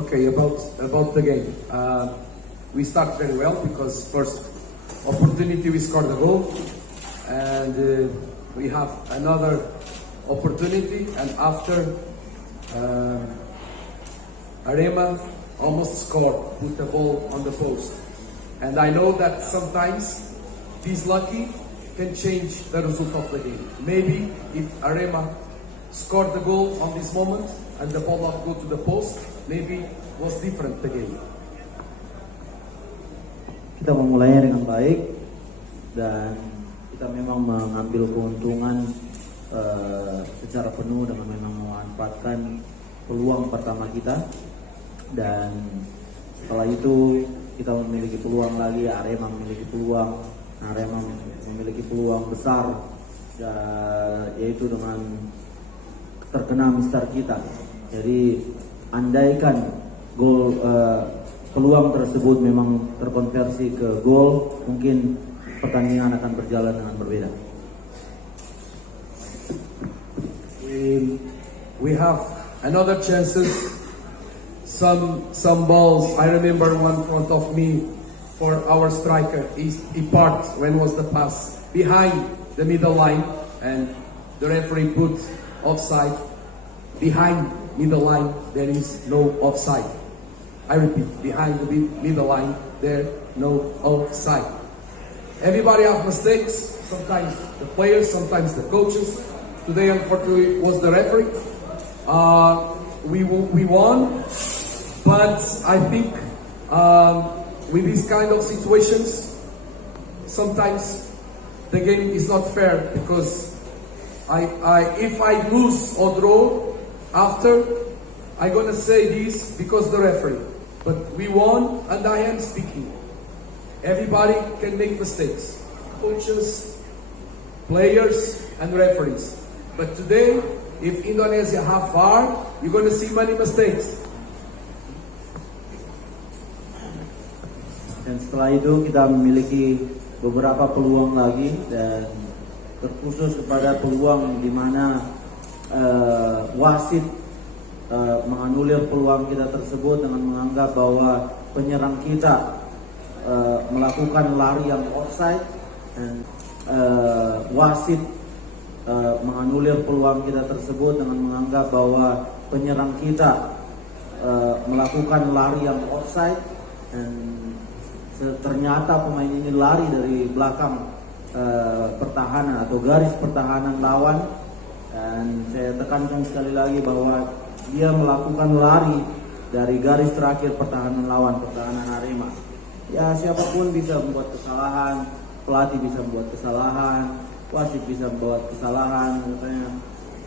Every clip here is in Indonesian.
Okay, about the game. We start very well because first opportunity we scored the goal, and we have another opportunity, and after Arema almost scored, put the ball on the post. And I know that sometimes this lucky can change the result of the game. Maybe if Arema scored the goal on this moment and the ball not go to the post, maybe was different the game. Kita memulainya dengan baik dan kita memang mengambil keuntungan secara penuh dengan memang memanfaatkan peluang pertama kita, dan setelah itu kita memiliki peluang lagi. Arema memiliki peluang besar, yaitu dengan terkena mister kita. Jadi andaikan gol peluang tersebut memang terkonversi ke gol, mungkin pertandingan akan berjalan dengan berbeda. We have another chances. Some balls. I remember one front of me for our striker. He parked when was the pass behind the middle line, and the referee put offside. Behind middle line there is no offside. I repeat, behind the middle line there no offside. Everybody have mistakes. Sometimes the players, sometimes the coaches. Today, unfortunately, was the referee. We won, but I think with these kind of situations, sometimes the game is not fair, because if I lose or draw after, I'm gonna say this because the referee. But we won, and I am speaking. Everybody can make mistakes, coaches, players, and referees. But today, if Indonesia have VAR, you're going to see many mistakes. Dan setelah itu kita memiliki beberapa peluang lagi, dan terkhusus kepada peluang di mana wasit menganulir peluang kita tersebut dengan menganggap bahwa penyerang kita melakukan lari yang offside, dan wasit menganulir peluang kita tersebut dengan menganggap bahwa penyerang kita melakukan lari yang offside, dan ternyata pemain ini lari dari belakang pertahanan atau garis pertahanan lawan. Dan saya tekankan sekali lagi bahwa dia melakukan lari dari garis terakhir pertahanan lawan, pertahanan Arema. Ya, siapapun bisa membuat kesalahan, pelatih bisa membuat kesalahan, wasit bisa membuat kesalahan misalnya.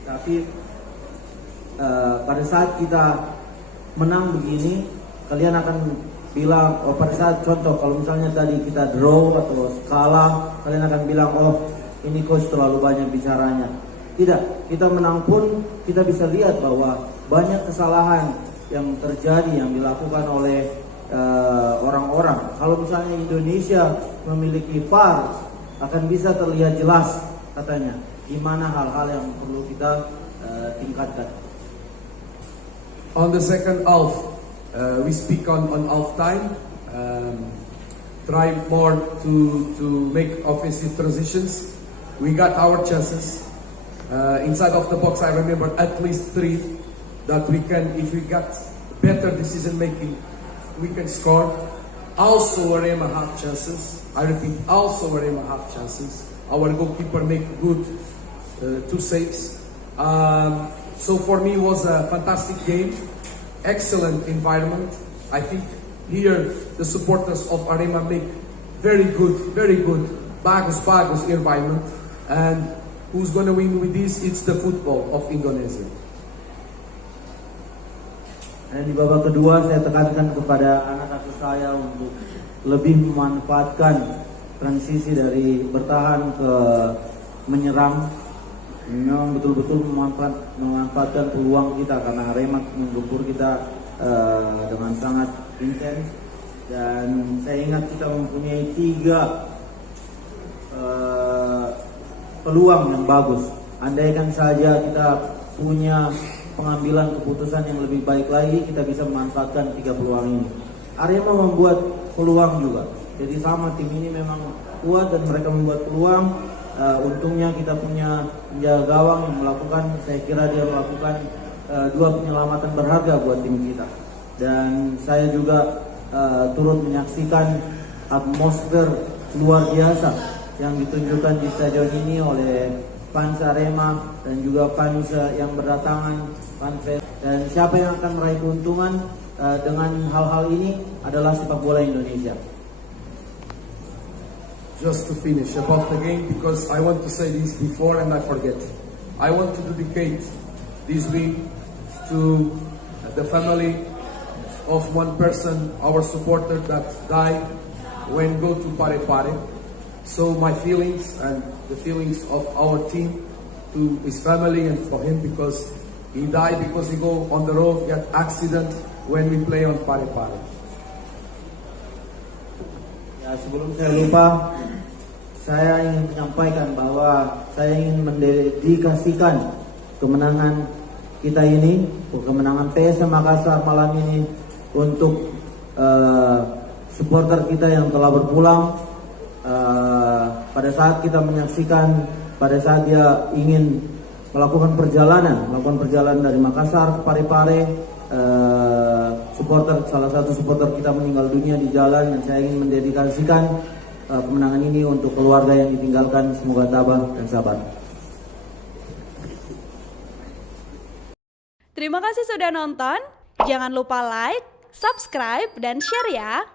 Tapi pada saat kita menang begini, kalian akan bilang, oh, pada saat contoh kalau misalnya tadi kita draw atau kalah, kalian akan bilang, oh, ini coach terlalu banyak bicaranya. Tidak, kita menang pun kita bisa lihat bahwa banyak kesalahan yang terjadi yang dilakukan oleh orang-orang. Kalau misalnya Indonesia memiliki VAR, akan bisa terlihat jelas katanya di mana hal-hal yang perlu kita tingkatkan. On the second half, we speak on half time. Try more to make offensive transitions. We got our chances. Inside of the box, I remember at least 3 that we can, if we got better decision making, we can score. Also, Arema have chances. I repeat, also Arema have chances. Our goalkeeper make good 2 saves. So for me, it was a fantastic game, excellent environment. I think here the supporters of Arema make very good, bagus environment. And who's going to win with this? It's the football of Indonesia. Dan di babak kedua saya tekankan kepada anak asuh saya untuk lebih memanfaatkan transisi dari bertahan ke menyerang. Memang betul-betul memanfaatkan peluang kita, karena Arema menggempur kita dengan sangat intens. Dan saya ingat kita mempunyai 3 peluang yang bagus. Andaikan saja kita punya pengambilan keputusan yang lebih baik lagi, kita bisa memanfaatkan 3 peluang ini. Arema membuat peluang juga. Jadi sama, tim ini memang kuat dan mereka membuat peluang. Untungnya kita punya penjaga gawang yang melakukan, saya kira dia melakukan 2 penyelamatan berharga buat tim kita. Dan saya juga turut menyaksikan atmosfer luar biasa yang ditunjukkan di stadion ini oleh fans Arema dan juga fans yang berdatangan, fans. Dan siapa yang akan meraih keuntungan dengan hal-hal ini adalah sepak bola Indonesia. Just to finish about the game, because I want to say this before and I forget. I want to dedicate this week to the family of one person, our supporter that died when go to Pare Pare. So my feelings and the feelings of our team to his family and for him, because he died because he go on the road, get accident when we play on Pare Pare. Ya, sebelum saya lupa, saya ingin menyampaikan bahwa saya ingin mendedikasikan kemenangan kita ini, kemenangan PSM Makassar malam ini untuk supporter kita yang telah berpulang. Pada saat kita menyaksikan, pada saat dia ingin melakukan perjalanan dari Makassar ke Parepare, salah satu supporter kita meninggal dunia di jalan, dan saya ingin mendedikasikan kemenangan ini untuk keluarga yang ditinggalkan. Semoga tabah dan sabar. Terima kasih sudah nonton. Jangan lupa like, subscribe, dan share ya.